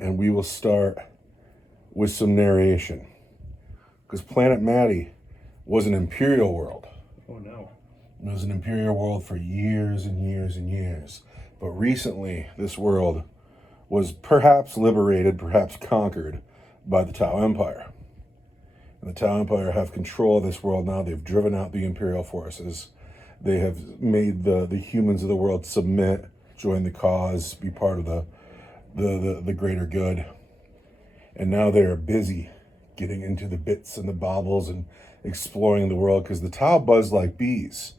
and we will start with some narration. Because Planet Maddie was an imperial world. Oh no. It was an imperial world for years and years and years. But recently, this world was perhaps liberated, perhaps conquered by the Tau Empire. And the Tau Empire have control of this world now. They've driven out the imperial forces. They have made the humans of the world submit, join the cause, be part of the greater good. And now they are busy getting into the bits and the baubles and exploring the world, because the Tau buzz like bees.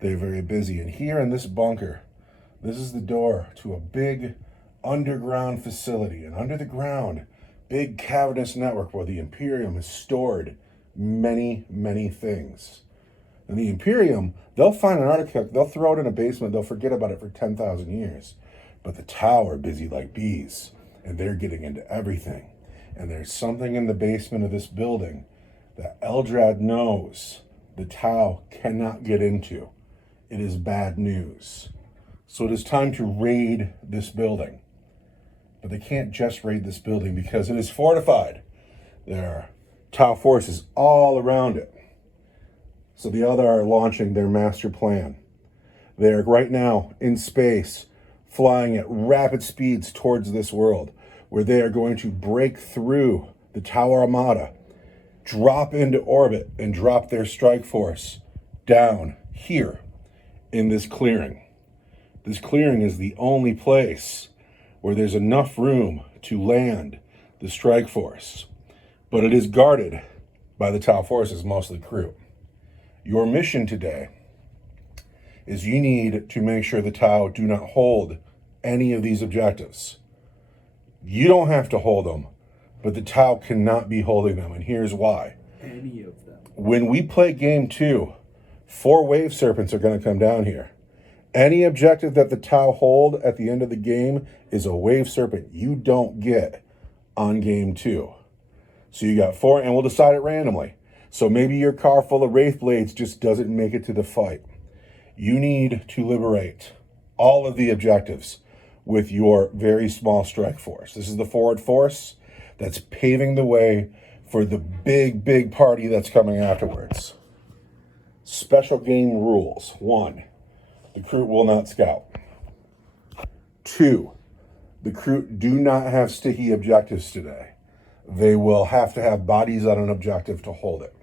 They're very busy. And here in this bunker, this is the door to a big underground facility. And under the ground, big cavernous network where the Imperium has stored many, many things. And the Imperium, they'll find an artifact, they'll throw it in a basement, they'll forget about it for 10,000 years. But the Tau are busy like bees, and they're getting into everything. And there's something in the basement of this building that Eldrad knows the Tau cannot get into. It is bad news. So it is time to raid this building. But they can't just raid this building because it is fortified. There are Tau forces all around it. So the Eldar are launching their master plan. They are right now in space, flying at rapid speeds towards this world, where they are going to break through the Tau Armada, drop into orbit, and drop their strike force down here in this clearing. This clearing is the only place where there's enough room to land the strike force, but it is guarded by the Tau forces, mostly crew. Your mission today is you need to make sure the Tau do not hold any of these objectives. You don't have to hold them, but the Tau cannot be holding them, and here's why. Any of them. When we play game 2, 4 wave serpents are going to come down here. Any objective that the Tau hold at the end of the game is a wave serpent you don't get on game 2. So you got 4, and we'll decide it randomly. So maybe your car full of Wraith Blades just doesn't make it to the fight. You need to liberate all of the objectives with your very small strike force. This is the forward force that's paving the way for the big, big party that's coming afterwards. Special game rules. 1, the crew will not scout. 2, the crew do not have sticky objectives today. They will have to have bodies on an objective to hold it.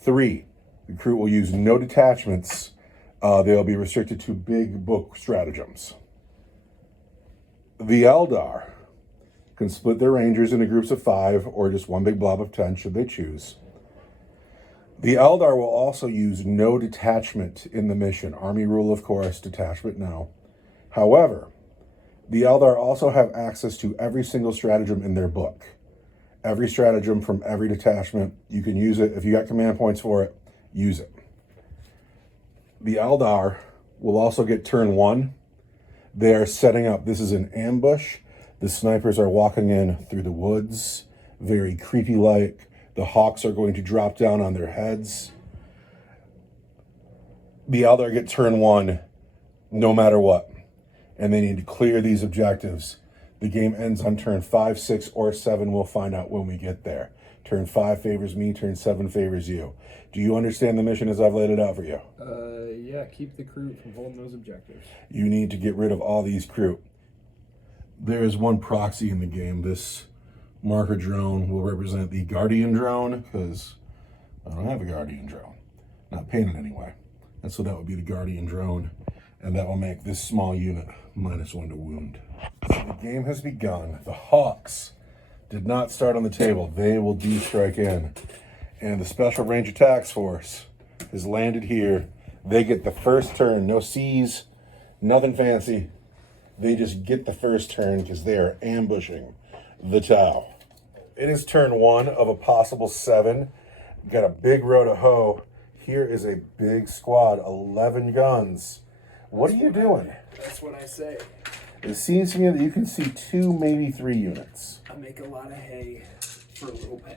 3, the crew will use no detachments. They'll be restricted to big book stratagems. The Eldar can split their rangers into groups of 5 or just one big blob of 10 should they choose. The Eldar will also use no detachment in the mission. Army rule, of course, detachment no. However, the Eldar also have access to every single stratagem in their book. Every stratagem from every detachment, you can use it. If you got command points for it, use it. The Eldar will also get turn 1. They are setting up, this is an ambush. The snipers are walking in through the woods, very creepy-like. The hawks are going to drop down on their heads. The Eldar get turn 1 no matter what, and they need to clear these objectives. The game ends on turn 5, 6, or 7. We'll find out when we get there. Turn 5 favors me, turn 7 favors you. Do you understand the mission as I've laid it out for you? Yeah, keep the crew from holding those objectives. You need to get rid of all these crew. There is one proxy in the game. This marker drone will represent the Guardian drone, because I don't have a Guardian drone. Not painted anyway. And so that would be the Guardian drone. And that will make this small unit -1 to wound. So the game has begun. The Hawks did not start on the table. They will strike in. And the Special Ranger Task Force has landed here. They get the first turn. No C's, nothing fancy. They just get the first turn because they are ambushing the Tau. It is turn 1 of a possible 7. Got a big row to hoe. Here is a big squad, 11 guns. What are you doing? That's what I say. It seems to me that you can see 2, maybe 3 units. I make a lot of hay for a little pay,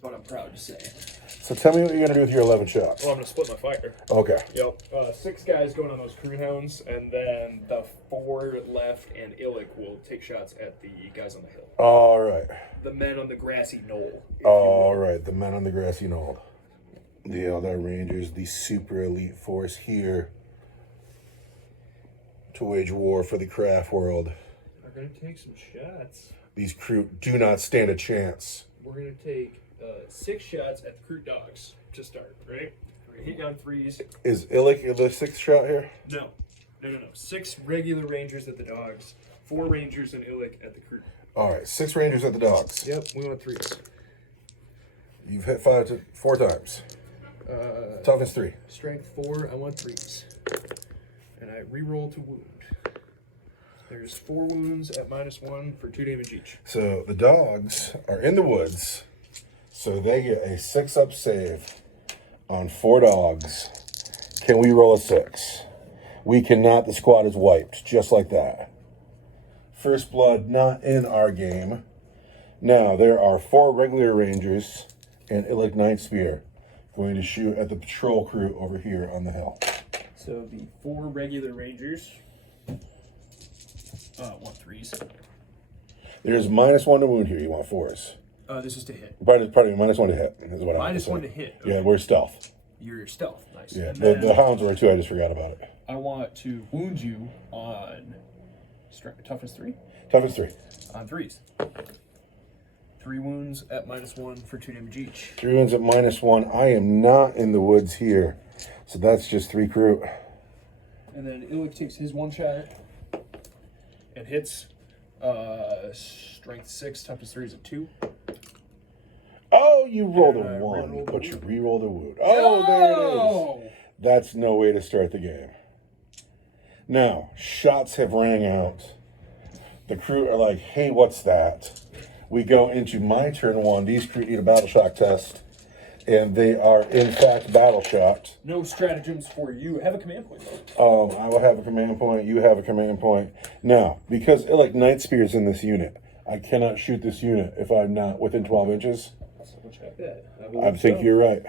but I'm proud to say it. So tell me what you're gonna do with your 11 shots. Well, I'm gonna split my fire. Okay. Yep. 6 guys going on those crude hounds, and then the 4 left and Illick will take shots at the guys on the hill. All right. The men on the grassy knoll. All right. The men on the grassy knoll. The Aeldari Rangers, the super elite force here to wage war for the Craftworld. We're gonna take some shots. These crew do not stand a chance. We're gonna take 6 shots at the crude dogs to start. Right? We're gonna hit down 3s. Is Illick the 6th shot here? No. 6 regular rangers at the dogs. 4 rangers and Illick at the crude. All right. 6 Rangers at the dogs. Yep. We want 3s. You've hit 4 times. Toughness 3. Strength 4. I want 3s. And I re-roll to wound. There's 4 wounds at -1 for 2 damage each. So the dogs are in the woods, so they get a 6-up save on 4 dogs. Can we roll a 6? We cannot. The squad is wiped, just like that. First blood not in our game. Now, there are 4 regular rangers and Illick Night Spear going to shoot at the patrol crew over here on the hill. So the 4 regular rangers want 3s. There's -1 to wound here. You want 4s. This is to hit. Pardon me, -1 to hit is what I was -1 saying. to hit. Yeah, we're stealth. You're stealth. Nice. Yeah, And the then hounds were too. I just forgot about it. I want to wound you on toughness 3. Toughness 3. On 3s. 3 wounds at -1 for 2 damage each. 3 wounds at -1. I am not in the woods here, so that's just 3 crew. And then Illick takes his 1 shot and hits. Strength 6, toughness 3 is a 2. Oh, you rolled a And I 1, re-rolled but the you wound. re-rolled a wound. Oh, there it is. That's no way to start the game. Now, shots have rang out. The crew are like, hey, what's that? We go into my turn 1. These crew need a battle shock test, and they are, in fact, battle shocked. No stratagems for you. Have a command point, though. I will have a command point. You have a command point. Now, because Illick Night Spear's in this unit, I cannot shoot this unit if I'm not within 12 inches. We'll check that. I think you're right.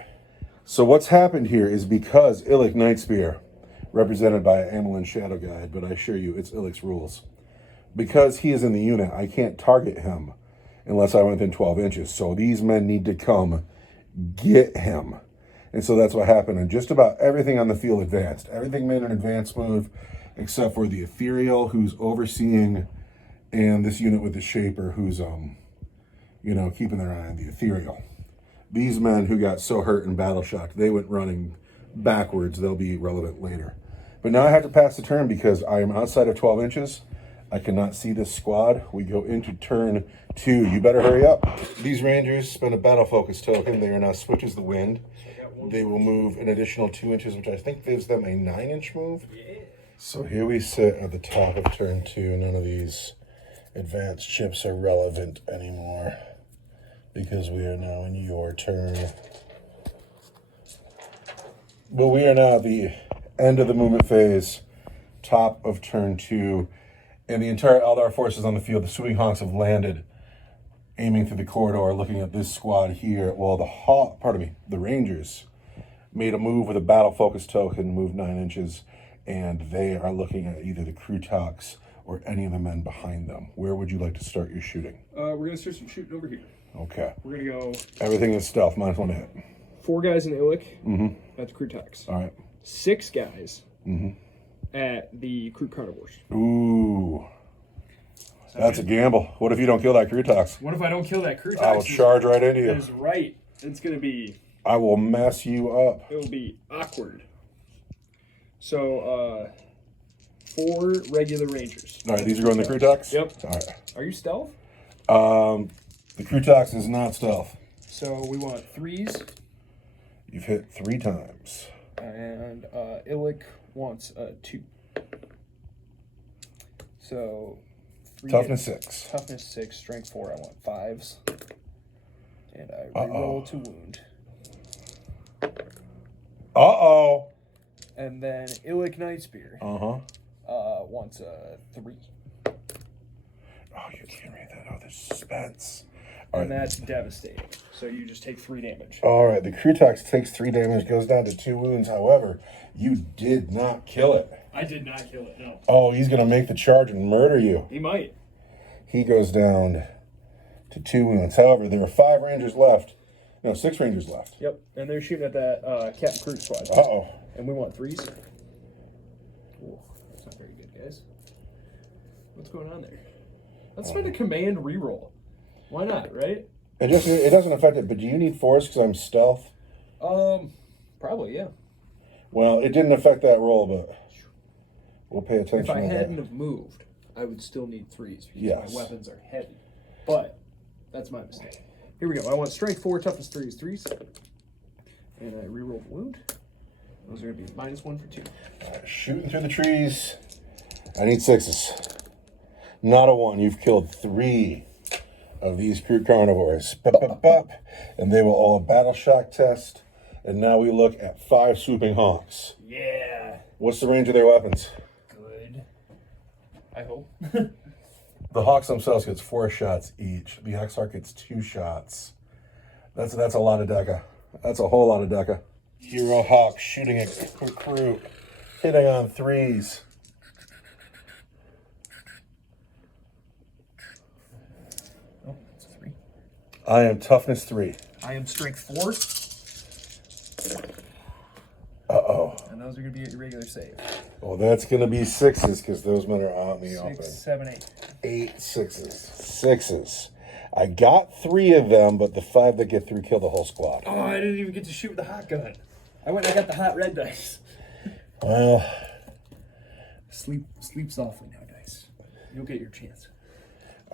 So what's happened here is because Illick Night Spear, represented by Amelin Shadow Guide, but I assure you it's Illick's rules. Because he is in the unit, I can't target him unless I'm within 12 inches. So these men need to come get him. And so that's what happened. And just about everything on the field advanced. Everything made an advanced move except for the Ethereal, who's overseeing, and this unit with the Shaper, who's, keeping their eye on the Ethereal. These men who got so hurt in battle shock, they went running backwards. They'll be relevant later. But now I have to pass the turn because I am outside of 12 inches. I cannot see this squad. We go into turn 2. You better hurry up. These Rangers spend a battle focus token. They are now switch as the wind. They will move an additional 2 inches, which I think gives them a 9-inch move. Yeah. So here we sit at the top of turn 2. None of these advanced chips are relevant anymore because we are now in your turn. But we are now at the end of the movement phase, top of turn 2, and the entire Aeldari forces on the field. The Swing Hawks have landed, aiming through the corridor, looking at this squad here. Well, the Rangers made a move with a battle focus token, moved 9 inches, and they are looking at either the crew talks or any of the men behind them. Where would you like to start your shooting? We're going to start some shooting over here. Okay. We're going to go Everything is stealth, -1 to hit. 4 guys in Illick at the crew tax. All right. 6 guys at the crew carnivores. Ooh. That's a gamble. What if you don't kill that crew talks? What if I don't kill that crew tax? I will charge right into you. That is right. It's going to be... I will mess you up. It will be awkward. So, 4 regular rangers. All right, these are going to the crew talks? Yep. All right. Are you stealth? The crew talks is not stealth. So we want 3s. You've hit 3 times. And Illick wants 2. So 3 Toughness 6. Toughness 6, strength 4. I want 5s. And I reroll to wound. Uh-oh. And then Illick Night Spear wants a 3. Oh, you can't read that. Oh, there's suspense. All And right. that's devastating. So you just take 3 damage. All right, the Crutox takes 3 damage, goes down to 2 wounds. However, you did not kill it. I did not kill it, no. Oh, he's going to make the charge and murder you. He might. He goes down to 2 wounds. However, there are 5 rangers left. No, 6 rangers left. Yep, and they're shooting at that Captain Crew squad. Uh-oh. And we want 3s. Ooh, that's not very good, guys. What's going on there? Let's spend a command reroll. Why not, right? It doesn't affect it, but do you need force because I'm stealth? Probably, yeah. Well, it didn't affect that roll, but we'll pay attention If I to hadn't that. have moved, I would still need 3s because Yes. my weapons are heavy. But that's my mistake. Here we go. I want strength 4, toughness 3 is 3s. And I reroll the wound. Those are going to be -1 for 2. Shooting through the trees. I need 6s. Not a 1. You've killed 3 of these crude carnivores. And they will all battle shock test. And now we look at 5 swooping hawks. Yeah. What's the range of their weapons? Good. I hope. The hawks themselves gets 4 shots each. The Exarch gets 2 shots. That's a lot of deca. That's a whole lot of deca. Hero hawk shooting at crew, hitting on 3s. Oh, that's a 3. I am toughness 3. I am strength 4. Uh-oh. And those are going to be at your regular save. Well, that's going to be 6s because those men are on the 6, open. 7, 8. 8 6s. 6s. I got 3 of them, but the 5 that get through kill the whole squad. Oh, I didn't even get to shoot with the hot gun. I went and I got the hot red dice. Well, Sleep softly now, dice. You'll get your chance.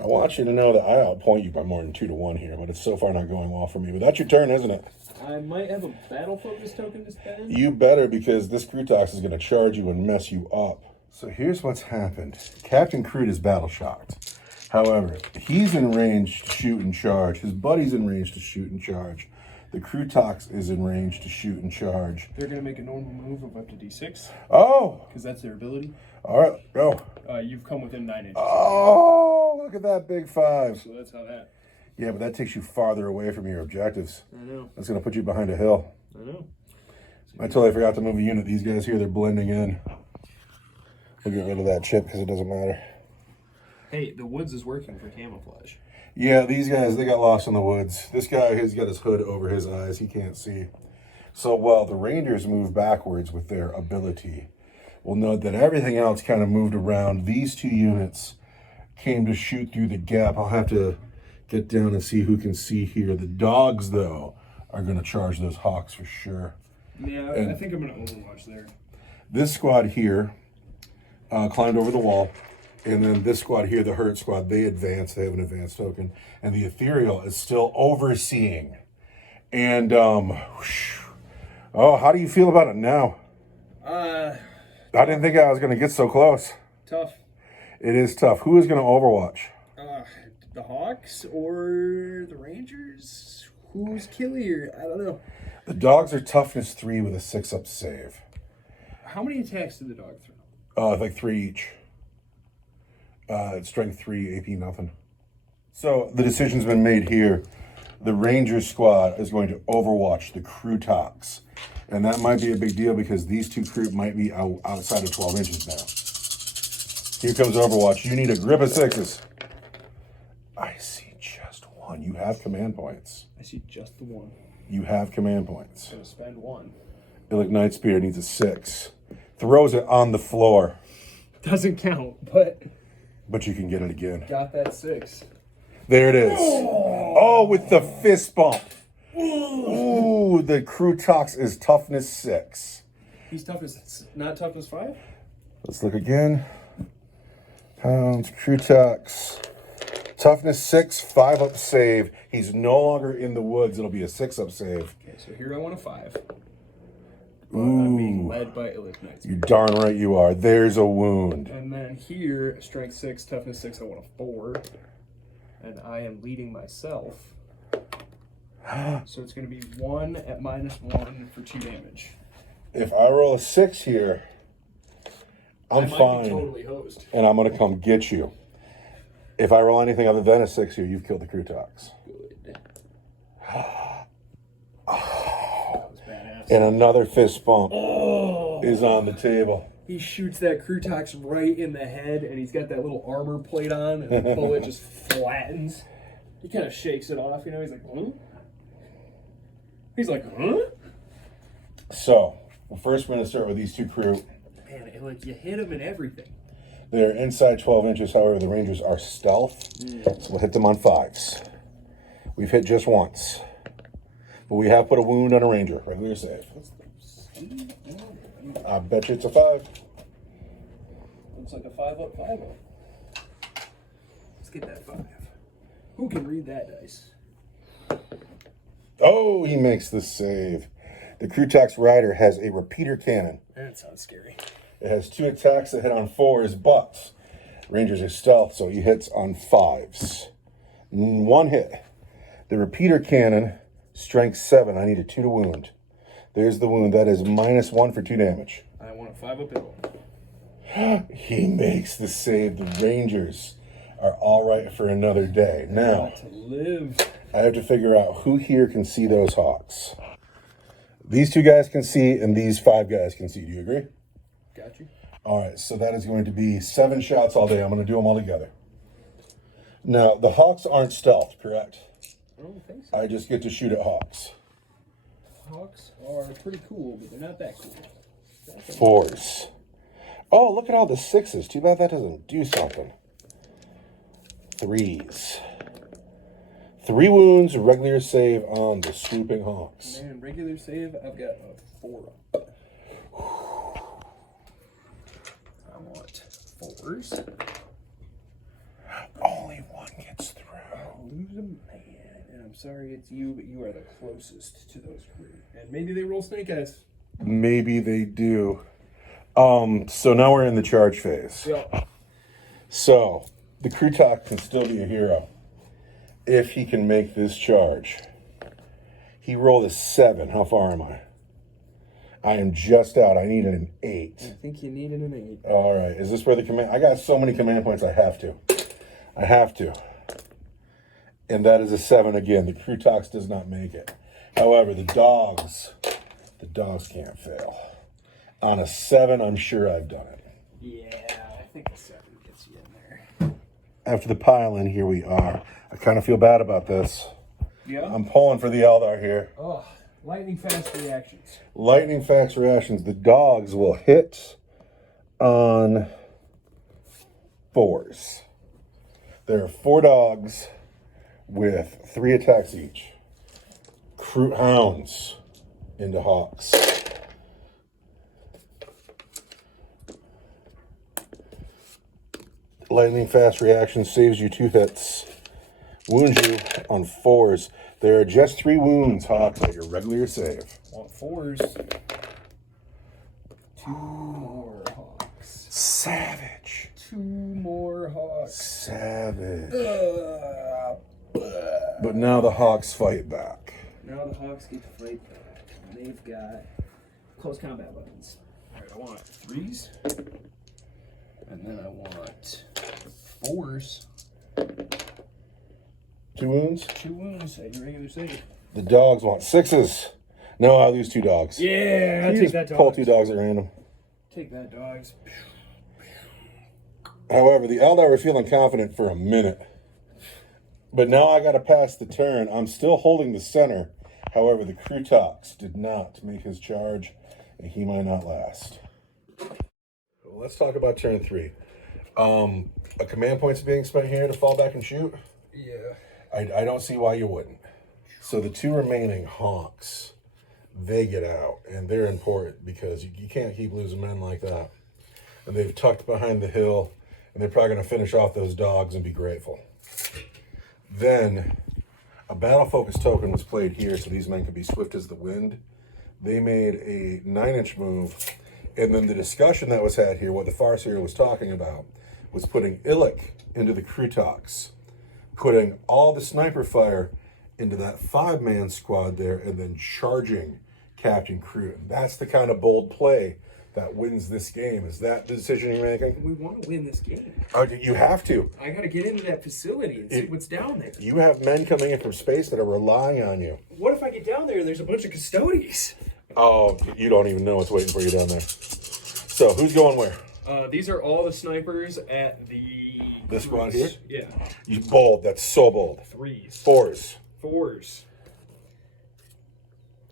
I want you to know that I outpoint you by more than 2 to 1 here, but it's so far not going well for me. But that's your turn, isn't it? I might have a battle focus token to spend. You better, because this Crutox is going to charge you and mess you up. So here's what's happened. Captain Crude is battle shocked. However, he's in range to shoot and charge. His buddy's in range to shoot and charge. The Crutox is in range to shoot and charge. They're going to make a normal move of up to D6. Oh! Because that's their ability. All right, go. You've come within 9 inches. Oh, look at that big 5. So that's how that. Yeah, but that takes you farther away from your objectives. I know. That's going to put you behind a hill. I know. I totally forgot to move a unit. These guys here, they're blending in. We'll get rid of that chip because it doesn't matter. Hey, the woods is working for camouflage. Yeah, these guys, they got lost in the woods. This guy has got his hood over his eyes. He can't see. So while the Rangers move backwards with their ability, we'll note that everything else kind of moved around. These 2 units came to shoot through the gap. I'll have to get down and see who can see here. The dogs, though, are going to charge those hawks for sure. Yeah, I think I'm going to overwatch there. This squad here climbed over the wall. And then this squad here, the Hurt squad, they advance. They have an advance token. And the Ethereal is still overseeing. And, oh, how do you feel about it now? I didn't think I was going to get so close. Tough. It is tough. Who is going to overwatch? The Hawks or the Rangers? Who's killier? I don't know. The dogs are toughness 3 with a 6-up save. How many attacks did the dog throw? Like 3 each. Strength 3, AP nothing. So the decision's been made here. The Ranger squad is going to overwatch the Crutox. And that might be a big deal because these 2 crew might be outside of 12 inches now. Here comes Overwatch. You need a grip of 6s. I see just 1. You have command points. I see just the 1. You have command points. So spend 1. Ignite Spear needs a 6. Throws it on the floor. Doesn't count, but But you can get it again. got that 6. There it is. Oh, with the fist bump. Ooh, the Crutox is toughness 6. He's not toughness 5? Let's look again. Pounds, Crutox. Toughness 6, 5-up save. He's no longer in the woods. It'll be a 6-up save. Okay, so here I want a 5. But I'm being led by Ignite. You darn right you are. There's a wound. And then here, strength 6, toughness 6, I want a 4. And I am leading myself. So it's going to be 1 at -1 for 2 damage. If I roll a 6 here, I'm I might fine. be totally hosed. And I'm going to come get you. If I roll anything other than a 6 here, you've killed the Crutox. Good. That was badass. And another fist bump Oh, is on the table. he shoots that Crutox right in the head, and he's got that little armor plate on, and the bullet just flattens. He kind of shakes it off, you know. He's like, huh? He's like, huh? So, well, first we're going to start with these two crew. Man, like you hit him and everything. They're inside 12 inches. However, the Rangers are stealth. So we'll hit them on 5s. We've hit just once. But we have put a wound on a Ranger. Regular save. I bet you it's a 5. Looks like a 5 up, 5 up. Let's get that 5. Who can read that dice? Oh, he makes the save. The Crutox Rider has a repeater cannon. That sounds scary. It has 2 attacks that hit on 4s, but Rangers are stealth, so he hits on 5s. 1 hit. The repeater cannon, strength 7. I need a 2 to wound. There's the wound. That is -1 for 2 damage. I want a 5 up hill. He makes the save. The Rangers are all right for another day. Now, To live. I have to figure out who here can see those hawks. These 2 guys can see, and these 5 guys can see. Do you agree? Got you. All right, so that is going to be 7 shots all day. I'm going to do them all together. Now, the hawks aren't stealth, correct? I don't think so. I just get to shoot at hawks. Hawks are pretty cool, but they're not that cool. 4s. Oh, look at all the 6s. Too bad that doesn't do something. 3s. 3 wounds, regular save on the swooping hawks. Man, regular save, I've got a 4 up. I want 4s. Only 1 gets through. Lose a man. And I'm sorry it's you, but you are the closest to those crew. And maybe they roll snake eyes. Maybe they do. So now we're in the charge phase. Yeah. So, the Crutox can still be a hero if he can make this charge. He rolled a 7. How far am I? I am just out. I need an 8. I think you needed an 8. All right. Is this where the command... I got so many command points, I have to. And that is a 7 again. The Crutox does not make it. However, the dogs can't fail. On a 7, I'm sure I've done it. Yeah, I think a 7 gets you in there. After the pile-in, here we are. I kind of feel bad about this. Yeah. I'm pulling for the Aeldari here. Oh, lightning fast reactions. Lightning fast reactions. The dogs will hit on 4s. There are 4 dogs with 3 attacks each. Hounds into hawks. Lightning fast reaction saves you 2 hits. Wounds you on 4s. There are just 3 wounds, hawks, at your regular save. Want 4s. 2 more hawks. Savage. 2 more hawks. Savage. But now the hawks fight back. Now the hawks get to fight back. And they've got close combat weapons. Alright, I want 3s. And then I want 4s. 2 wounds? 2 wounds at your regular save. The dogs want 6s. No, I'll use 2 dogs. Yeah, I'll You take just that pull dogs. 2 dogs at random. Take that, dogs. However, the Aeldari were feeling confident for a minute. But now I got to pass the turn. I'm still holding the center. However, the Crutox did not make his charge, and he might not last. Let's talk about turn 3. A command point's being spent here to fall back and shoot. Yeah. I don't see why you wouldn't. So the 2 remaining hawks, they get out, and they're important because you can't keep losing men like that. And they've tucked behind the hill, and they're probably going to finish off those dogs and be grateful. Then a battle focus token was played here so these men could be swift as the wind. They made a 9-inch move, and then the discussion that was had here, what the Farseer was talking about, was putting Illic into the Crutox, putting all the sniper fire into that 5-man squad there, and then charging Captain Crute. And that's the kind of bold play that wins this game. Is that the decision you're making? We want to win this game. Oh, you have to. I got to get into that facility and see what's down there. You have men coming in from space that are relying on you. What if I get down there and there's a bunch of custodians? Oh, you don't even know what's waiting for you down there. So, who's going where? These are all the snipers at the... This squad here? Yeah. You bold. That's so bold. 3s. 4s. 4s.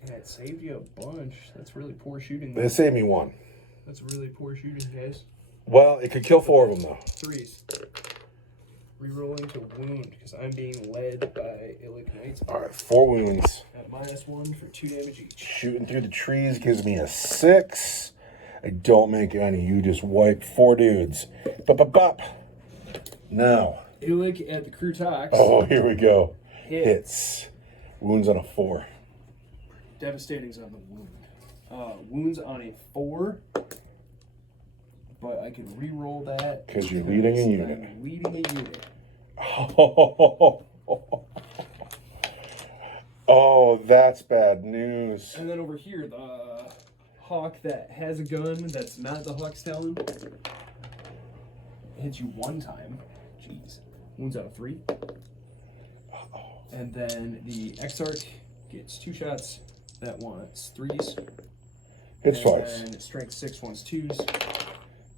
Yeah, it saved you a bunch. That's really poor shooting. They saved me 1. That's really poor shooting, guys. Well, it could kill 4 of them, though. 3s. Rerolling to wound, because I'm being led by Illic Knights. All right, 4 wounds. At -1 for 2 damage each. Shooting through the trees gives me a 6. I don't make any. You just wipe 4 dudes. Bop. Now. Illic at the Crutox. Oh, here we go. Hits. Wounds on a 4. Devastating's on the wound. Wounds on a 4. But I can re-roll that. Because you're leading a unit. I'm leading a unit. Oh, that's bad news. And then over here, the hawk that has a gun that's not the Hawk's Talon hits you 1 time. Jeez. Wounds out of 3. And then the Exarch gets 2 shots. That wants 3s. Hits twice. And strength 6 wants 2s.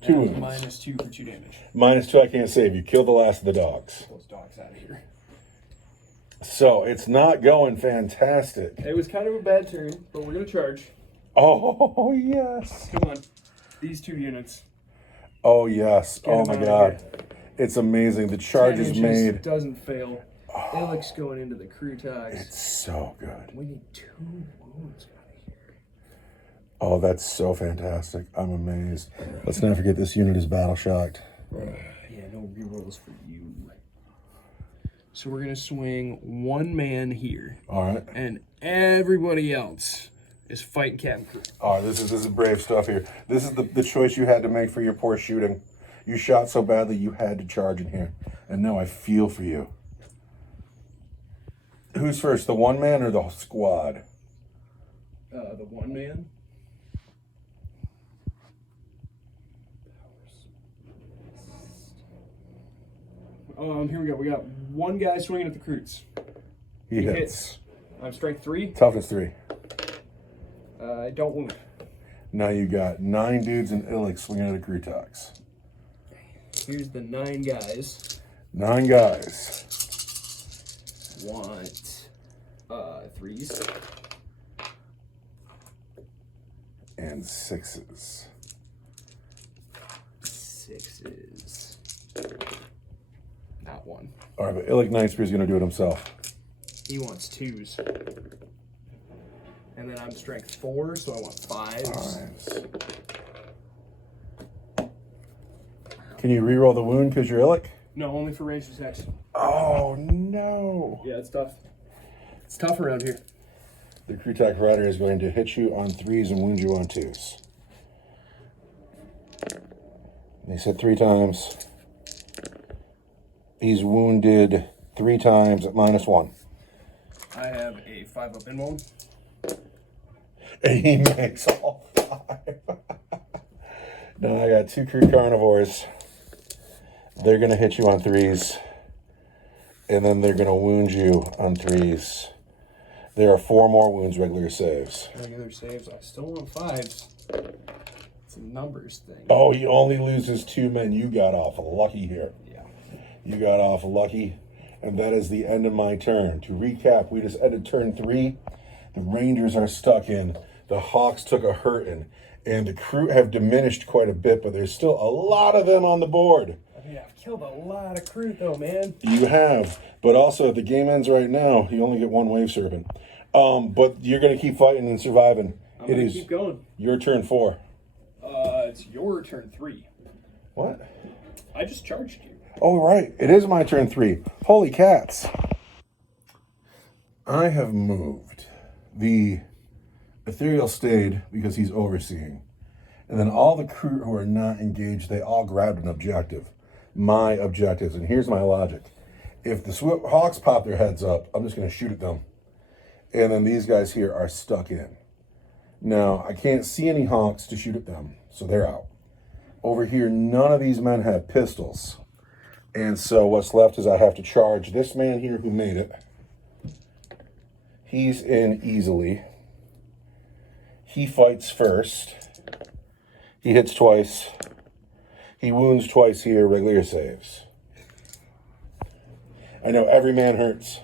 2 And wounds. -2 for 2 damage. -2, I can't save you. Kill the last of the dogs. Get those dogs out of here. So, it's not going fantastic. It was kind of a bad turn, but we're going to charge. Oh, yes. Come on. These 2 units. Oh, yes. Get Oh, him my out of God. here. It's amazing. The charge is made. Doesn't fail. Illic's going into the Crutox. It's so good. We need 2 wounds out of here. Oh, that's so fantastic. I'm amazed. Let's not forget this unit is battle shocked. Yeah, no rerolls for you. So we're going to swing 1 man here. All right. And everybody else is fighting Captain Crew. Oh, this is brave stuff here. This is the choice you had to make for your poor shooting. You shot so badly you had to charge in here. And now I feel for you. Who's first, the 1 man or the squad? The 1 man. Here we go. We got 1 guy swinging at the Croots. He hits. I'm strength 3. Toughness 3. I don't wound. Now you got 9 dudes in Illic swinging at a Crutox. Here's the 9 guys. 9 guys. Want 3s. And 6s. 6s. Not 1. All right, but Illic Nightspear's going to do it himself. He wants 2s. And then I'm strength 4, so I want 5s. Can you reroll the wound because you're Illic? No, only for ranged attacks. Oh, no. Yeah, it's tough. It's tough around here. The Crutox Rider is going to hit you on 3s and wound you on 2s. He said 3 times. He's wounded 3 times at -1. I have a 5 up in one. And he makes all 5. Now I got 2 crew carnivores. They're going to hit you on 3s. And then they're going to wound you on 3s. There are 4 more wounds regular saves. Regular saves. I still want 5s. It's a numbers thing. Oh, he only loses 2 men. You got off lucky here. Yeah. You got off lucky. And that is the end of my turn. To recap, we just ended turn 3. The Rangers are stuck in. The Hawks took a hurting. And the crew have diminished quite a bit, but there's still a lot of them on the board. I mean, I've killed a lot of crew though, man. You have. But also, if the game ends right now, you only get 1 Wave Serpent. But you're going to keep fighting and surviving. I'm going to keep going. Your turn 4. It's your turn 3. What? I just charged you. Oh, right. It is my turn 3. Holy cats. I have moved. The Ethereal stayed because he's overseeing. And then all the crew who are not engaged, they all grabbed an objective. My objectives. And here's my logic. If the Hawks pop their heads up, I'm just going to shoot at them. And then these guys here are stuck in. Now, I can't see any honks to shoot at them, so they're out. Over here, none of these men have pistols. And so what's left is I have to charge this man here who made it. He's in easily. He fights first. He hits twice. He wounds twice here, regular saves. I know every man hurts.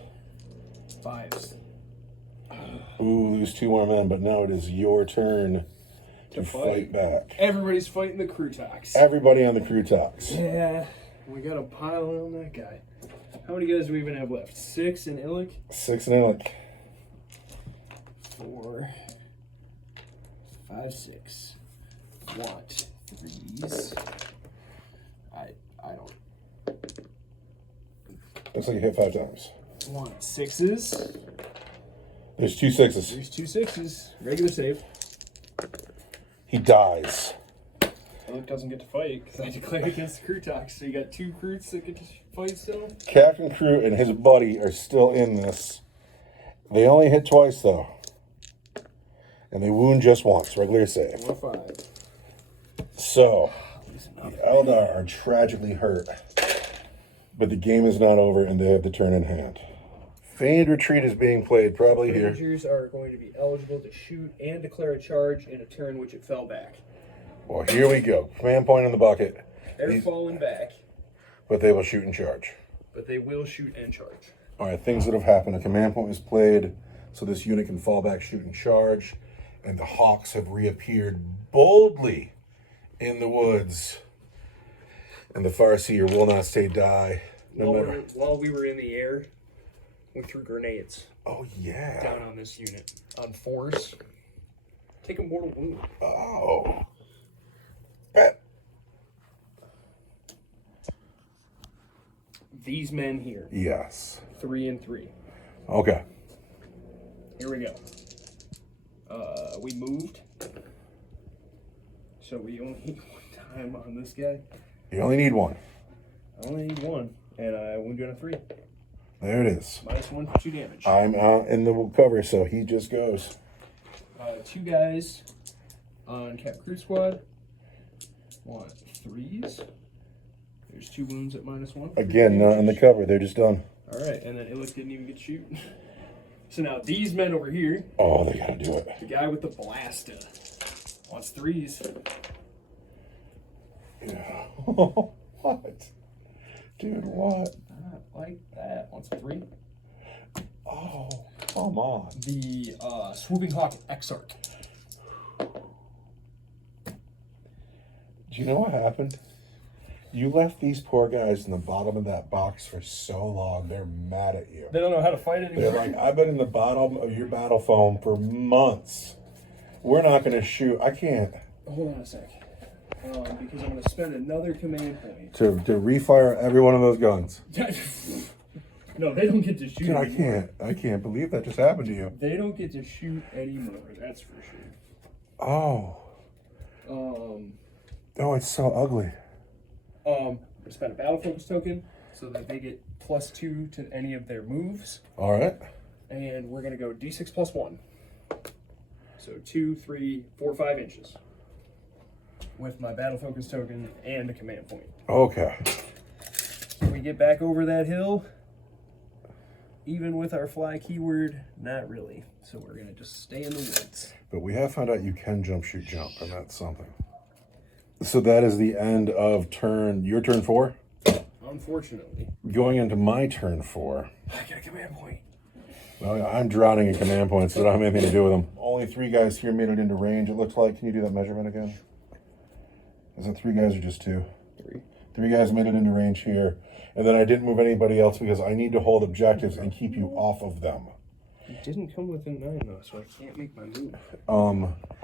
5s. Ooh, lose 2 more men, but now it is your turn to fight back. Everybody's fighting the crew talks. Everybody on the crew talks. Yeah, we got a pile on that guy. How many guys do we even have left? 6 in Illic? 6 in Illic. 4, 5, 6. Want 3s. I don't Looks like you hit 5 times. want 6s. There's 2 6s. There's 2 6s. Regular save. He dies. Illic doesn't get to fight because I declared against the crew talks. So you got 2 crews that get to fight still. Captain Crew and his buddy are still in this. They only hit twice though. And they wound just once. Regular save. 4 5. So, the Aeldari are tragically hurt. But the game is not over and they have the turn in hand. Feigned Retreat is being played probably here. Rangers are going to be eligible to shoot and declare a charge in a turn which it fell back. Well, here we go. Command point in the bucket. They're falling back, But they will shoot and charge. but they will shoot and charge. All right, things that have happened. A command point is played so this unit can fall back, shoot, and charge. And the Hawks have reappeared boldly in the woods. And the Farseer will not stay die. While we were in the air, we threw grenades Oh, yeah. down on this unit on 4s. Take a mortal wound. Oh. Bet. These men here, Yes. 3 and 3. Okay. Here we go. We moved. So we only need 1 time on this guy. You only need 1. I only need 1, and I wound you on a 3. There it is. -1 for 2 damage. I'm in the cover, so he just goes. 2 guys on Cap Crew Squad. Want 3s. There's 2 wounds at -1. Again, not in the cover. They're just done. Alright, and then Illic didn't even get to shoot. So now these men over here, Oh, they gotta do it. the guy with the blaster wants 3s. Yeah. What? Dude, what? Not like that. Wants 3. Oh, come on. The Swooping Hawk Exarch. Do you know what happened? You left these poor guys in the bottom of that box for so long, they're mad at you. They don't know how to fight anymore. They're like, I've been in the bottom of your battle foam for months. We're not going to shoot. I can't. Hold on a sec. Because I'm going to spend another command point. To refire every one of those guns. No, they don't get to shoot Dude, anymore. I can't believe that just happened to you. They don't get to shoot anymore, that's for sure. Oh. Oh, it's so ugly. We spend a battle focus token so that they get +2 to any of their moves. All right. And we're going to go D6 +1. So 2, 3, 4, 5 inches. With my battle focus token and a command point. Okay. Can we get back over that hill? Even with our fly keyword, not really. So we're going to just stay in the woods. But we have found out you can jump, shoot, jump, and that's something. So that is the end of your turn 4? Unfortunately. Going into my turn 4. I get a command point. Well, I'm drowning in command points, so I don't have anything to do with them. Only 3 guys here made it into range, it looks like. Can you do that measurement again? Is it 3 guys or just 2? 3. 3 guys made it into range here. And then I didn't move anybody else because I need to hold objectives and keep you off of them. It didn't come within 9 though, so I can't make my move.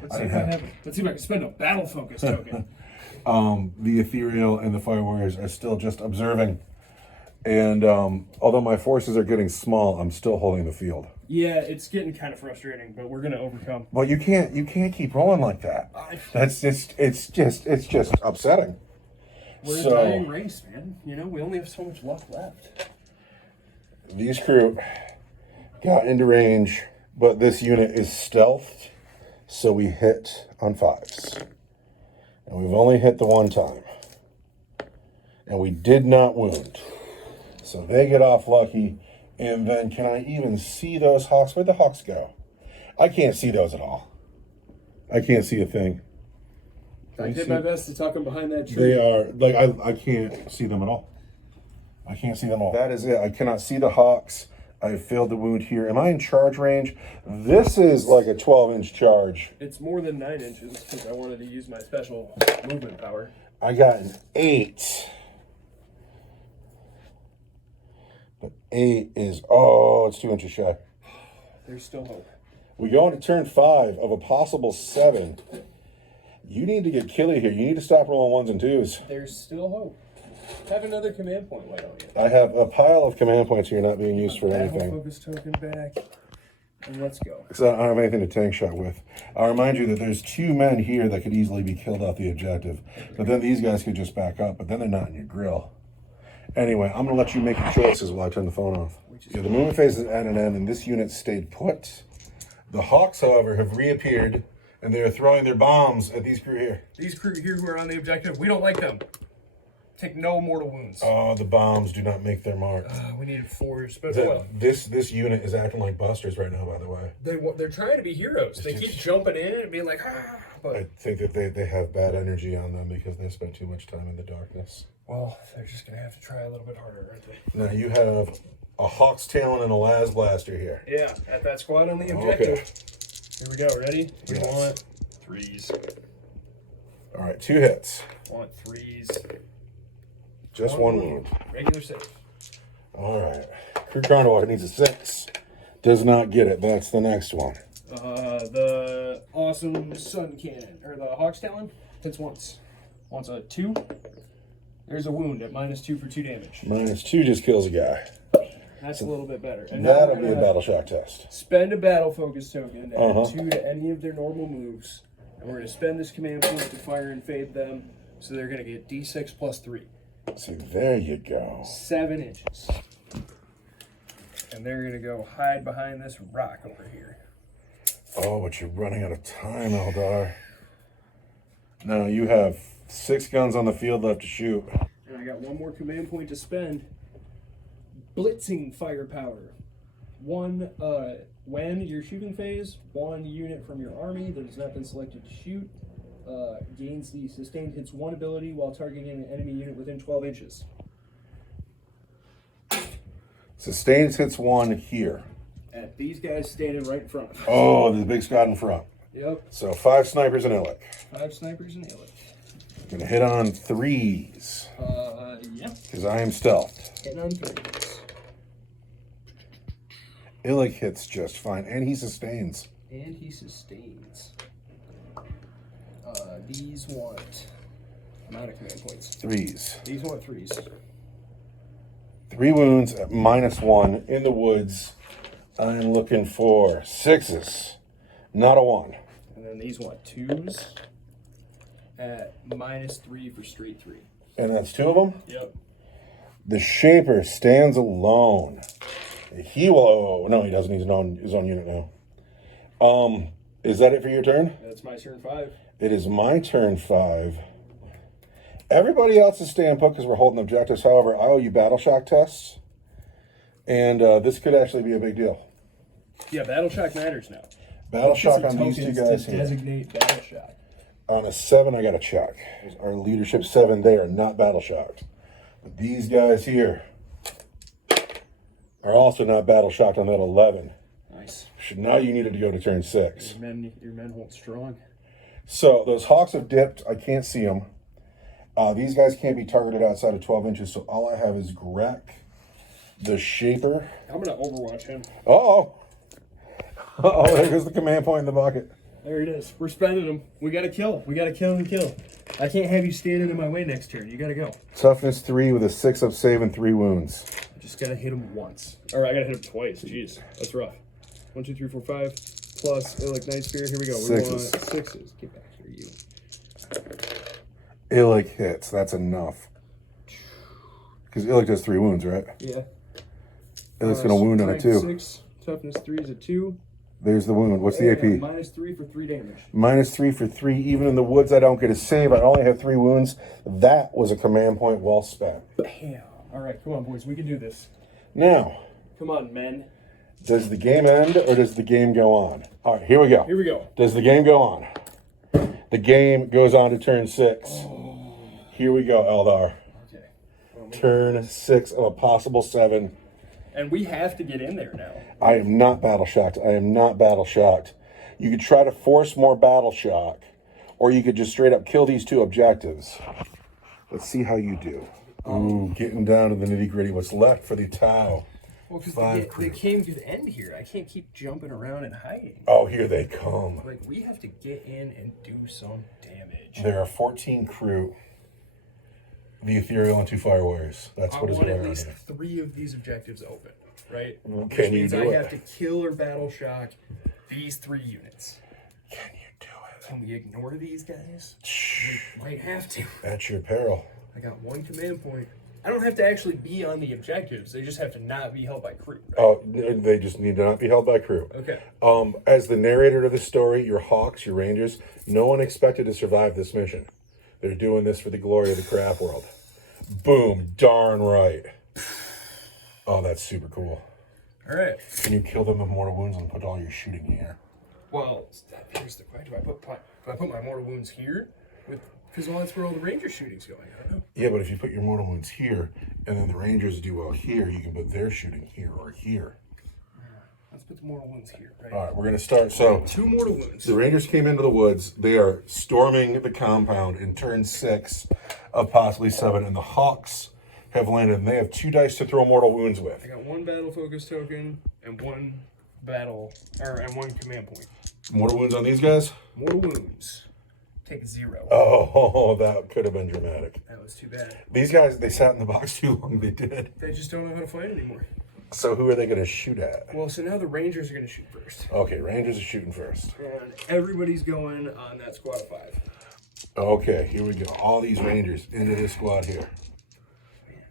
Let's see if I can spend a battle focus token. The Ethereal and the Fire Warriors are still just observing. And although my forces are getting small, I'm still holding the field. Yeah, it's getting kind of frustrating, but we're gonna overcome. Well, you can't keep rolling like that. It's just upsetting. We're a dying race, man. You know, we only have so much luck left. These crew got into range, but this unit is stealthed So we hit on 5s. And we've only hit the one time. And we did not wound. So they get off lucky. And then can I even see those hawks? Where'd the hawks go? I can't see those at all. I can't see a thing. I did my best to tuck them behind that tree. They are, like, I can't see them at all. I can't see them all. That is it. I cannot see the hawks. I failed the wound here. Am I in charge range? This is like a 12-inch charge. It's more than 9 inches because I wanted to use my special movement power. I got an 8. But 8 is, it's 2 inches shy. There's still hope. We go into turn 5 of a possible 7. You need to get killy here. You need to stop rolling 1s and 2s. There's still hope. Have another command point, why don't you? I have a pile of command points here not being used for anything. Focus token back. And let's go. Because I don't have anything to tank shot with. I'll remind you that there's 2 men here that could easily be killed off the objective. But then these guys could just back up, but then they're not in your grill. Anyway, I'm going to let you make your choices while I turn the phone off. Yeah, the movement phase is at an end, and this unit stayed put. The Hawks, however, have reappeared, and they are throwing their bombs at these crew here. These crew here who are on the objective, we don't like them. Take no mortal wounds. Oh, the bombs do not make their mark. We needed 4. This unit is acting like busters right now, by the way. They're trying to be heroes. They keep jumping in and being like, But I think that they have bad energy on them because they spent too much time in the darkness. Well, they're just going to have to try a little bit harder, aren't they? Now you have a Hawk's Talon and a Las Blaster here. Yeah, at that squad on the objective. Okay. Here we go. Ready? We Yes. want 3s. All right, 2 hits. Want 3s. Just one wound. Regular save. All right. Crew Carnivore needs a 6. Does not get it. That's the next one. The awesome sun cannon, or the Hawk's Talon, hits once. Wants a 2. There's a wound at -2 for 2 damage. -2 just kills a guy. That's a little bit better. And That'll be a battle shock test. Spend a battle focus token to add 2 to any of their normal moves. And we're going to spend this command point to fire and fade them. So they're going to get D6 plus 3. See, there you go. 7 inches. And they're going to go hide behind this rock over here. Oh, but you're running out of time, Eldar. Now you have 6 guns on the field left to shoot. And I got 1 more command point to spend. Blitzing firepower. When you're shooting phase, 1 unit from your army that has not been selected to shoot gains the sustained hits 1 ability while targeting an enemy unit within 12 inches. Sustained hits 1 here. At these guys standing right in front. Oh, the big squad in front. Yep. So 5 snipers and Illic. 5 snipers and Aeldari. Gonna hit on 3s. Yeah. Because I am stealthed. Hitting on 3s. Illic hits just fine, and he sustains. And he sustains. These want amount of command points. 3s. These want 3s. 3 wounds at -1 in the woods. I'm looking for 6s. Not a 1. And then these want 2s at -3 for straight 3. And that's 2 of them? Yep. The Shaper stands alone. He will. Oh, no, he doesn't. He's on his own unit now. Is that it for your turn? That's my turn 5. It is my turn 5. Everybody else is staying put because we're holding objectives. However, I owe you battle shock tests. And this could actually be a big deal. Yeah, battle shock matters now. Battle shock on these 2 guys to here. designate battle shock. On a 7, I got a check. Our leadership 7, they are not battle shocked. But these guys here are also not battle shocked on that 11. Nice. Now you needed to go to turn 6. Your men hold strong. So those hawks have dipped. I can't see them. These guys can't be targeted outside of 12 inches. So all I have is Grek, the Shaper. I'm going to overwatch him. Uh-oh. Uh-oh, there goes the command point in the bucket. There it is. We're spending them. We got to kill. We got to kill and kill. I can't have you standing in my way next turn. You got to go. Toughness 3 with a 6 up save and 3 wounds. I just got to hit him once. Or I got to hit him twice. Jeez. That's rough. 1, 2, 3, 4, 5. Plus Illic Night Spear. Here we go. We 6s. want 6s. Get back here, you. Illic hits. That's enough. Because Illic does 3 wounds, right? Yeah. Illic's going to wound on a 2. 6. Toughness 3 is a 2. There's the wound. What's the AP? -3 for 3 damage. -3 for 3. Even in the woods, I don't get a save. I only have 3 wounds. That was a command point well spent. Bam. All right, come on, boys. We can do this. Now, Come on, men. does the game end or does the game go on? All right, here we go. Here we go. Does the game go on? The game goes on to turn 6. Oh. Here we go, Eldar. Okay. Well, Turn 6 of a possible 7. and we have to get in there now. I am not battle shocked. I am not battle shocked. You could try to force more battle shock, or you could just straight up kill these 2 objectives. Let's see how you do. Ooh, getting down to the nitty gritty. What's left for the Tau? Well, because 5 the game could end here. I can't keep jumping around and hiding. Oh, here they come. Like, we have to get in and do some damage. There are 14 crew, the Ethereal, and 2 Fire Warriors. That's what is I want going at on least here. 3 of these objectives open, right? Can Which you means do I it? have to kill or battle shock these 3 units. Can you do it? Can we ignore these guys? Shh. We might have to. At your peril. I got 1 command point. I don't have to actually be on the objectives. They just have to not be held by crew. Right? Oh, they just need to not be held by crew. Okay. As the narrator of the story, your Hawks, your Rangers, no one expected to survive this mission. They're doing this for the glory of the Craftworld. Boom, darn right. Oh, that's super cool. All right. Can you kill them with mortal wounds and put all your shooting here? Well, here's the question: do I put my mortal wounds here? Because that's where all the ranger shooting's going. I don't know. Yeah, but if you put your mortal wounds here, and then the Rangers do well here, you can put their shooting here or here. Let's put the mortal wounds here. Right. All right, we're gonna start. So 2 mortal wounds. the Rangers came into the woods. They are storming the compound in turn 6 of possibly 7, and the Hawks have landed, and they have 2 dice to throw mortal wounds with. I got 1 battle focus token and 1 and 1 command point. Mortal wounds on these guys? Mortal wounds. Take 0. Oh, that could have been dramatic. That was too bad. These guys, they sat in the box too long. They did. They just don't know how to fight anymore. So who are they going to shoot at? Well, so now the rangers are going to shoot first. Okay, Rangers are shooting first. And everybody's going on that squad of 5. Okay, here we go. All these Rangers into this squad here. Man,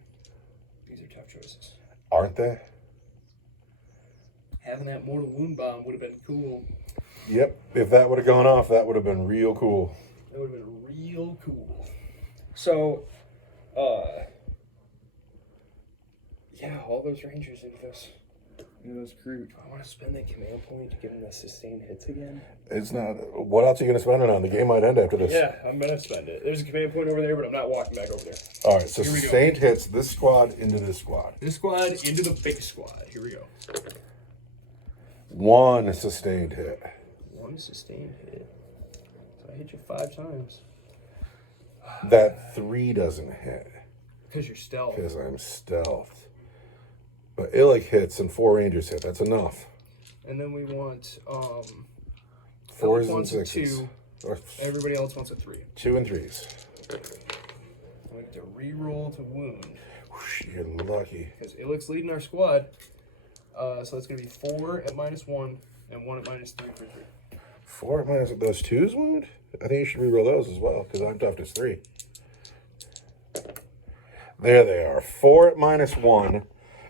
these are tough choices. Aren't they? Having that mortal wound bomb would have been cool. Yep. If that would have gone off, that would have been real cool. That would have been real cool. So, yeah, all those rangers into those crew. Do I want to spend that command point to give them the sustained hits again? It's not. What else are you going to spend it on? The game might end after this. Yeah, I'm going to spend it. There's a command point over there, but I'm not walking back over there. All right, so Here we go. sustained hits this squad into this squad. This squad into the big squad. Here we go. 1 sustained hit. 1 sustained hit. So I hit you 5 times. That 3 doesn't hit Because you're stealth. because I'm stealthed. But Illic hits and 4 Rangers hit. That's enough. And then we want 4s and wants a 6s. 2. Or Everybody else wants a 3. 2 and 3s. I like to re-roll to wound. Whoosh, you're lucky. Because Illic's leading our squad. So that's going to be 4 at -1 and 1 at -3 for 3. 4 minus those 2s wound? I think you should reroll those as well, because I'm toughness 3. There they are. 4 at -1.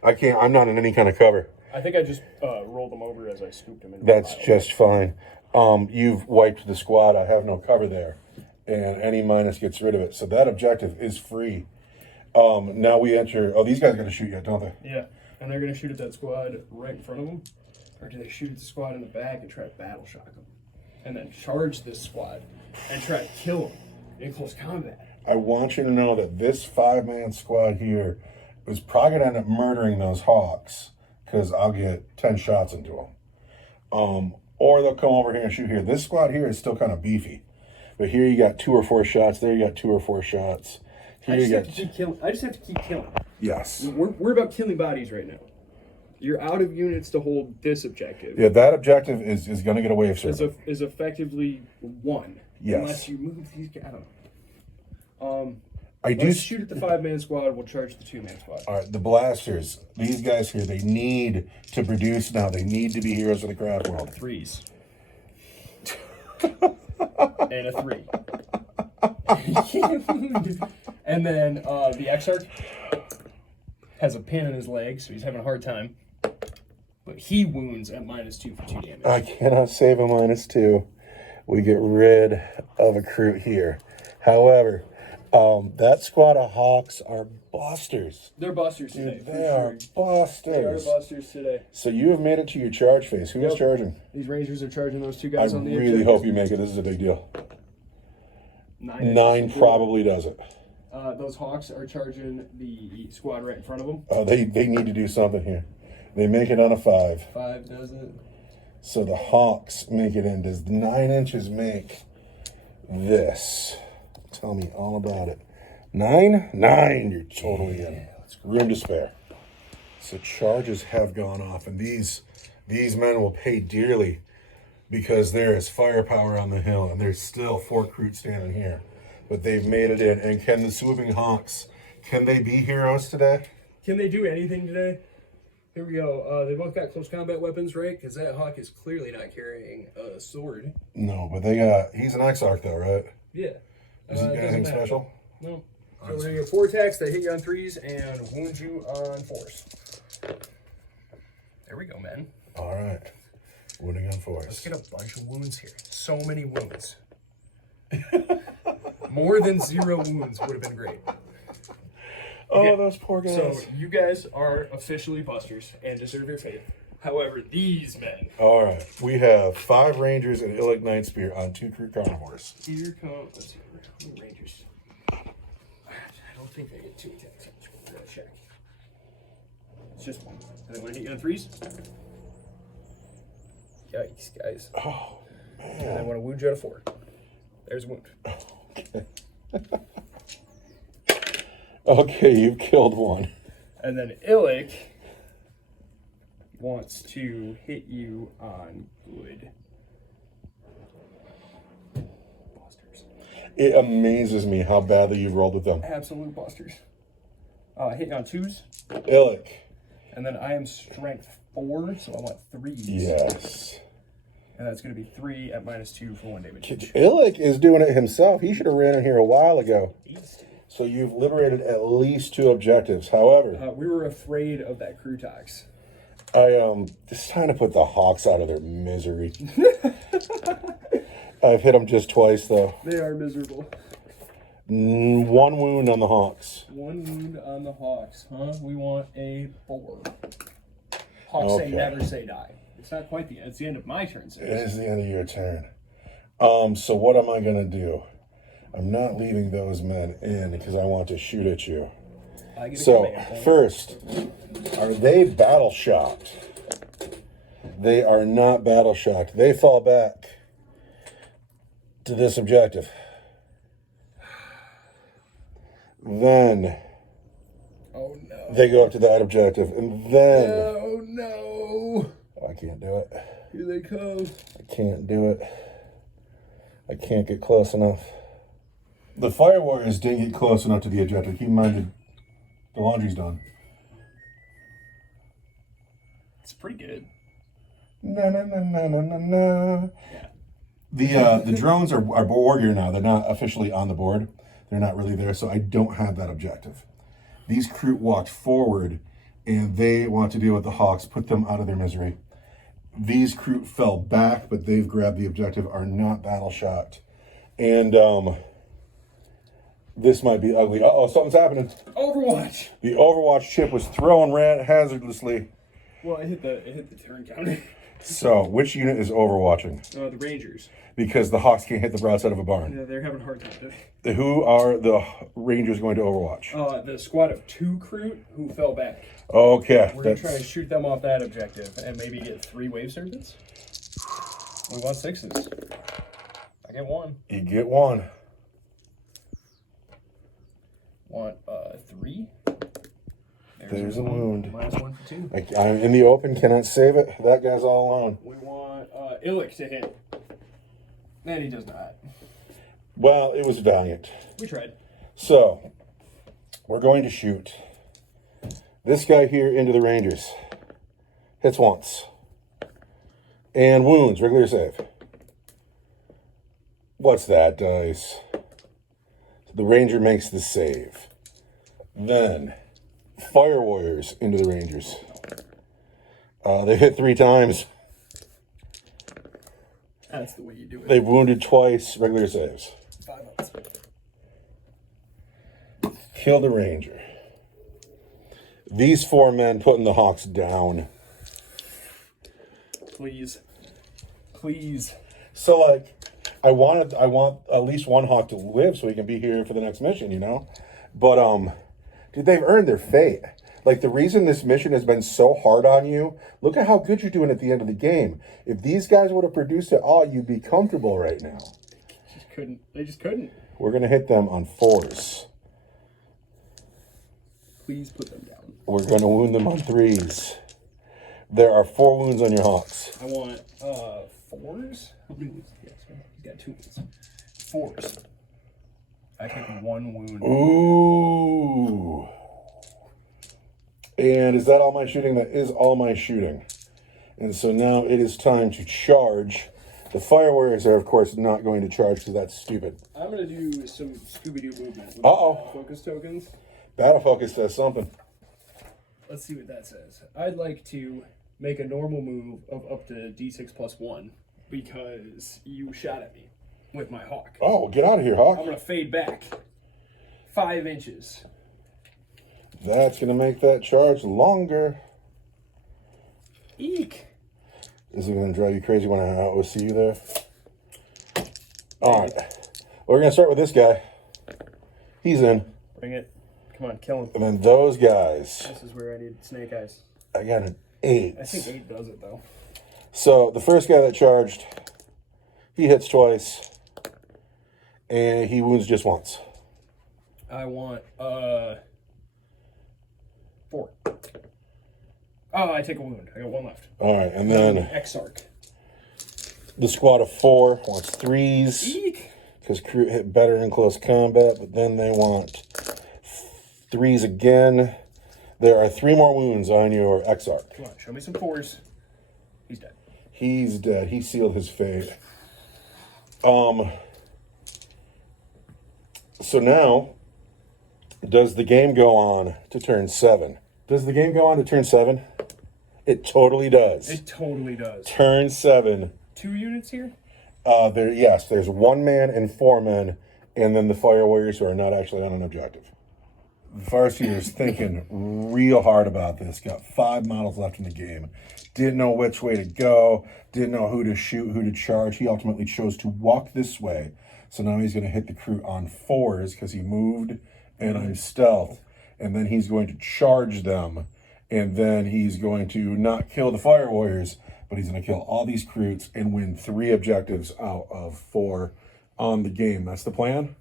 I'm not in any kind of cover. I think I just rolled them over as I scooped them in. That's just fine. You've wiped the squad. I have no cover there. And any minus gets rid of it. So that objective is free. Now we enter. Oh, these guys got to shoot yet, don't they? Yeah, and they're going to shoot at that squad right in front of them. Or do they shoot at the squad in the back and try to battle shock them? And then charge this squad and try to kill them in close combat. I want you to know that this 5-man squad here is probably going to end up murdering those Hawks, because I'll get 10 shots into them. Or they'll come over here and shoot here. This squad here is still kind of beefy. But here you got 2 or 4 shots. There you got 2 or 4 shots. Here I just you have got. to keep killing. I just have to keep killing. Yes. We're about killing bodies right now. You're out of units to hold this objective. Yeah, that objective is going to get a wave server. Is effectively 1. Yes. Unless you move these guys. I don't know. I do Let's shoot at the 5-man squad. We'll charge the 2-man squad. All right, the blasters. These guys here, they need to produce now. They need to be heroes of the craft world. 3s. And a 3. And then the Exarch has a pin in his leg, so he's having a hard time. but he wounds at -2 for 2 damage. I cannot save a -2. We get rid of a Crute here. However, that squad of Hawks are busters. They're busters today. They are busters. They are busters today. So you have made it to your charge phase. Who is charging? These Rangers are charging those 2 I guys on the really hope you make it. This is a big deal. 9 probably does it. Those Hawks are charging the squad right in front of them. Oh, they need to do something here. They make it on a 5. 5 does it. So the Hawks make it in. Does 9 inches make this? Tell me all about it. 9? 9. You're totally in. Room to spare. So charges have gone off, and these men will pay dearly because there is firepower on the hill, and there's still 4 Crute standing here. But they've made it in. And can the swooping Hawks, can they be heroes today? Can they do anything today? Here we go. They both got close combat weapons, right? Because that Hawk is clearly not carrying a sword. No, but they got, he's an Exarch though, right? Yeah. Is he got anything special? No. So we're going to get 4 attacks that hit you on 3s and wound you on 4s. There we go, man. All right. Wounding on 4s. Let's get a bunch of wounds here. So many wounds. More than 0 wounds would have been great. Oh, those poor guys. So you guys are officially busters and deserve your fate. However, these men. All right. We have 5 Rangers and Illic Night Spear on 2 Crute Carnivores. Here come, let's see, how many Rangers? I don't think they get 2 attacks. I'm just going to check. It's just 1. And they want to hit you on 3s? Yikes, guys. Oh, man. And they want to wound you out of 4. There's a wound. Okay. Okay, you've killed 1. And then Illic wants to hit you on good. Busters. It amazes me how badly you've rolled with them. Absolute busters. Hit you on 2s. Illic. And then I am strength 4, so I want 3s. Yes. And that's going to be 3 at -2 for 1 damage each. Illic is doing it himself. He should have ran in here a while ago. Beast. So you've liberated at least 2 objectives. However, We were afraid of that Crutox. just trying to put the Hawks out of their misery. I've hit them just twice though. They are miserable. 1 wound on the Hawks. 1 wound on the Hawks, huh? We want a 4. Hawks say never say die. It's not quite the end. It's the end of my turn. It is the end of your turn. So what am I gonna do? I'm not leaving those men in because I want to shoot at you. So first, are they battle shocked? They are not battle shocked. They fall back to this objective. Then they go up to that objective, and then oh no! I can't do it. Here they come. I can't do it. I can't get close enough. The Fire Warriors didn't get close enough to the objective. Keep in mind, the laundry's done. It's pretty good. Na na na na na na na. Yeah. The drones are board here now. They're not officially on the board. They're not really there, so I don't have that objective. These Crute walked forward, and they want to deal with the Hawks, put them out of their misery. These Crute fell back, but they've grabbed the objective, are not battle shocked. And this might be ugly. Uh-oh, something's happening. Overwatch. The Overwatch chip was thrown hazardously. Well, it hit the turn counter. So, which unit is overwatching? The Rangers. Because the Hawks can't hit the broadside of a barn. Yeah, they're having a hard time today. Who are the Rangers going to overwatch? The squad of 2 Crute who fell back. Okay. We're going to try and shoot them off that objective and maybe get 3 wave serpents. We want 6s. I get 1. You get 1. Want 3. There's a wound. -1 for 2. I'm in the open, cannot save it. That guy's all alone. We want Illic to hit. And he does not. Well, it was valiant. We tried. So, we're going to shoot this guy here into the Rangers. Hits once. And wounds, regular save. What's that, dice? The Ranger makes the save. Then, Fire Warriors into the Rangers. They hit 3 times. That's the way you do it. They've wounded twice. Regular saves. 5 ups. Killed a ranger. These 4 men putting the Hawks down. Please. Please. So, like, I want at least one Hawk to live so he can be here for the next mission, you know? But, dude, they've earned their fate. Like, the reason this mission has been so hard on you, look at how good you're doing at the end of the game. If these guys would have produced it all, you'd be comfortable right now. They just couldn't. We're going to hit them on 4s. Please put them down. We're going to wound them on 3s. There are 4 wounds on your Hawks. I want 4s. Yes, you got 2 wounds. 4s. I take 1 wound. Ooh. And is that all my shooting? That is all my shooting. And so now it is time to charge. The fire warriors are, of course, not going to charge because that's stupid. I'm going to do some Scooby-Doo movement. With Uh-oh. Focus tokens. Battle focus says something. Let's see what that says. I'd like to make a normal move of up to d6 plus 1 because you shot at me with my hawk. Oh, well, get out of here, Hawk. I'm going to fade back 5 inches. That's going to make that charge longer. Eek. Is it going to drive you crazy when I see you there? All right. We're going to start with this guy. He's in. Bring it. Come on, kill him. And then those guys. This is where I need snake eyes. I got an 8. I think 8 does it, though. So the first guy that charged, he hits twice. And he wounds just once. I want 4. Oh, I take a wound. I got 1 left. All right, and then Exarch. the squad of 4 wants 3s. Eek. Because crew hit better in close combat, but then they want 3s again. There are 3 more wounds on your Exarch. Come on, show me some 4s. He's dead. He's dead. He sealed his fate. So now, does the game go on to turn 7? Does the game go on to turn 7? It totally does. It totally does. Turn 7. 2 units here? Yes, there's 1 man and 4 men, and then the fire warriors who are not actually on an objective. The Farseer's thinking real hard about this. Got 5 models left in the game. Didn't know which way to go. Didn't know who to shoot, who to charge. He ultimately chose to walk this way. So now he's going to hit the crew on 4s because he moved and I'm stealth. And then he's going to charge them. And then he's going to not kill the fire warriors, but he's going to kill all these crews and win 3 objectives out of 4 on the game. That's the plan.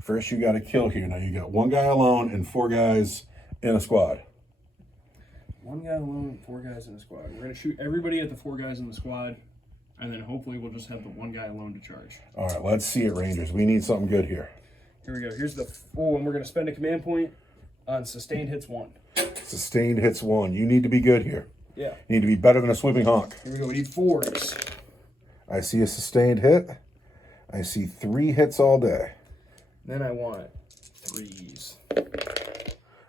First, you got to kill here. Now you got 1 guy alone and 4 guys in a squad. 1 guy alone and 4 guys in a squad. We're going to shoot everybody at the 4 guys in the squad, and then hopefully we'll just have the 1 guy alone to charge. All right, let's see it, Rangers. We need something good here. Here we go. Here's the... Oh, and we're going to spend a command point on sustained hits 1. Sustained hits 1. You need to be good here. Yeah. You need to be better than a sweeping hawk. Here we go. We need 4s. I see a sustained hit. I see 3 hits all day. Then I want 3s.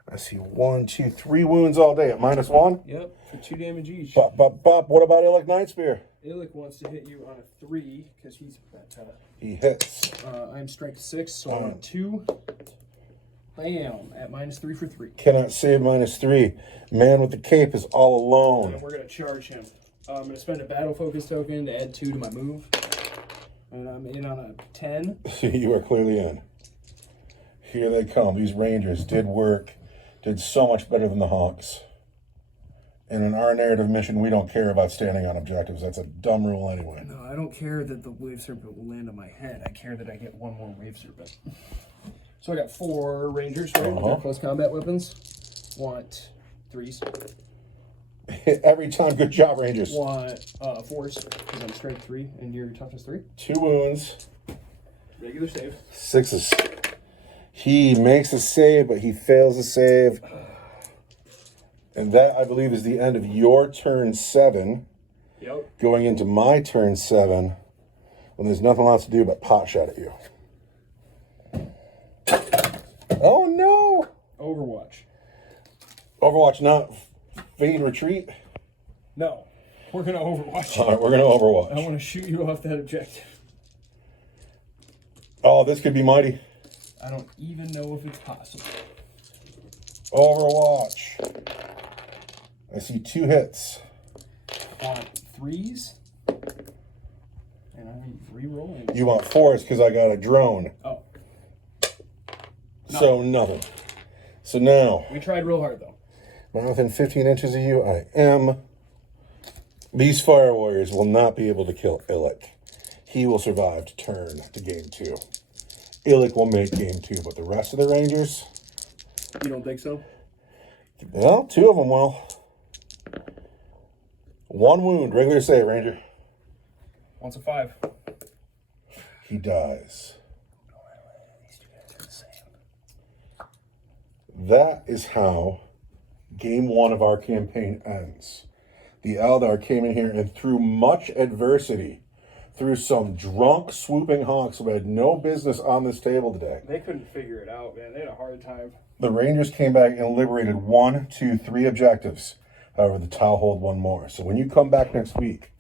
I see 1, 2, 3 wounds all day at -1. Yep, for 2 damage each. Bop, bop, bop. What about Illic Night Spear? Illic wants to hit you on a 3 because he's He hits. I'm strength 6, so I want 2. Bam, at -3 for 3. Cannot save -3. Man with the cape is all alone. And we're going to charge him. I'm going to spend a battle focus token to add 2 to my move. And I'm in on a 10. You are clearly in. Here they come. These Rangers did work. Did so much better than the Hawks. And in our narrative mission, we don't care about standing on objectives. That's a dumb rule anyway. No, I don't care that the wave serpent will land on my head. I care that I get 1 more wave serpent. So I got 4 Rangers, right? With their close combat weapons. Want 3s. Every time, good job, Rangers. Want 4s, because I'm strength 3, and you're toughness 3. 2 wounds. Regular save. 6s. He makes a save, but he fails to save. And that, I believe, is the end of your turn 7. Yep. Going into my turn 7, when there's nothing else to do but pot shot at you. Oh, no! Overwatch. Overwatch, not fade retreat. No. We're going to Overwatch. All right, we're going to Overwatch. I want to shoot you off that objective. Oh, this could be mighty. I don't even know if it's possible. Overwatch. I see 2 hits. I want 3s. And I'm re-rolling. You want 4s because I got a drone. Oh. So nothing. So now. We tried real hard, though. Am I within 15 inches of you? I am. These Fire Warriors will not be able to kill Illic. He will survive to turn to game 2. Illic will make game 2, but the rest of the Rangers? You don't think so? Well, 2 of them will. 1 wound, regular save, Ranger. Once a 5. He dies. That is how game 1 of our campaign ends. The Aeldari came in here and through much adversity, through some drunk swooping hawks who had no business on this table today. They couldn't figure it out, man. They had a hard time. The Rangers came back and liberated 1, 2, 3 objectives. However, the Tau hold 1 more. So when you come back next week,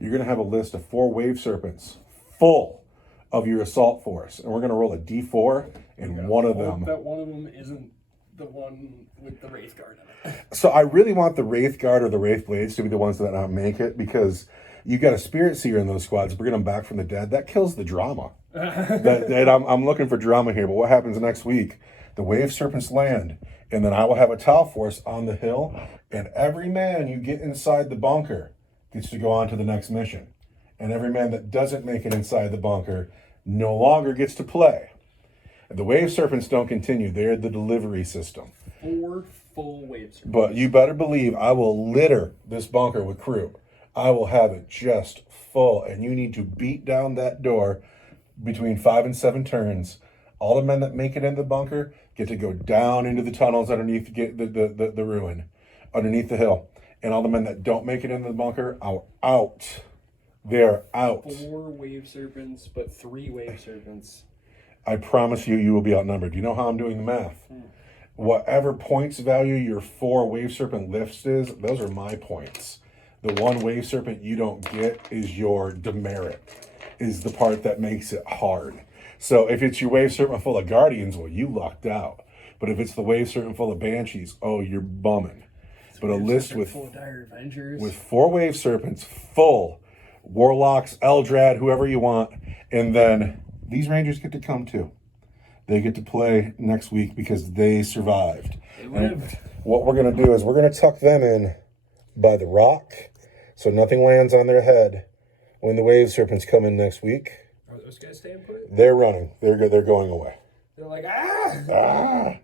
you're going to have a list of 4 Wave Serpents full of your assault force. And we're going to roll a D4, and one of them... that one of them isn't the one with the Wraith Guard in it. So I really want the Wraith Guard or the Wraith Blades to be the ones that not make it, because you got a Spirit Seer in those squads, bringing them back from the dead. That kills the drama. I'm looking for drama here, but what happens next week? The Wave Serpents land, and then I will have a Tau force on the hill, and every man you get inside the bunker gets to go on to the next mission. And every man that doesn't make it inside the bunker no longer gets to play. The Wave Serpents don't continue. They're the delivery system. 4 full Wave Serpents. But you better believe I will litter this bunker with crew. I will have it just full. And you need to beat down that door between 5 and 7 turns. All the men that make it in the bunker get to go down into the tunnels underneath the ruin, underneath the hill. And all the men that don't make it into the bunker are out. They're out. 4 Wave Serpents, but 3 Wave Serpents. I promise you, you will be outnumbered. Do you know how I'm doing the math? Whatever points value your 4 Wave Serpent lifts is, those are my points. The 1 Wave Serpent you don't get is your demerit, is the part that makes it hard. So if it's your Wave Serpent full of Guardians, well, you lucked out. But if it's the Wave Serpent full of Banshees, oh, you're bumming. But a list with 4 Wave Serpents, full Warlocks, Eldrad, whoever you want, and then these Rangers get to come too. They get to play next week because they survived. They lived. What we're going to do is we're going to tuck them in by the rock so nothing lands on their head when the Wave Serpents come in next week. Are those guys staying put? They're running. They're going away. They're like, ah!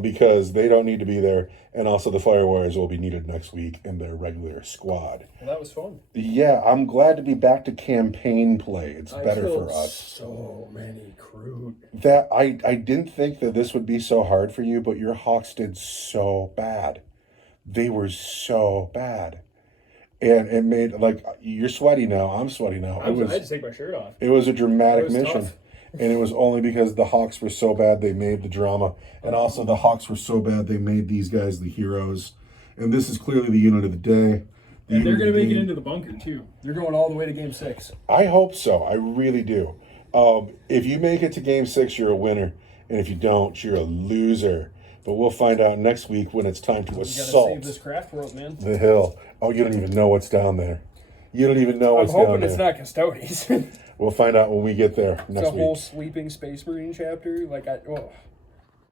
Because they don't need to be there. And also the Fire Warriors will be needed next week in their regular squad. Well, that was fun. Yeah, I'm glad to be back to campaign play. It's better for us. So many crew. That I didn't think that this would be so hard for you, but your Hawks did so bad. They were so bad. And it made, like, you're sweaty now. I'm sweaty now. I had to take my shirt off. It was a dramatic mission. Tough. And it was only because the Hawks were so bad they made the drama. And also the Hawks were so bad they made these guys the heroes. And this is clearly the unit of the day. And they're going to make it into the bunker, too. They're going all the way to Game 6. I hope so. I really do. If you make it to Game 6, you're a winner. And if you don't, you're a loser. But we'll find out next week when it's time to assault. You got to save this Craftworld, man. The hill. Oh, you don't even know what's down there. You don't even know what's down there. I'm hoping it's not Custodes. We'll find out when we get there next week. It's a whole sleeping Space Marine chapter. Like,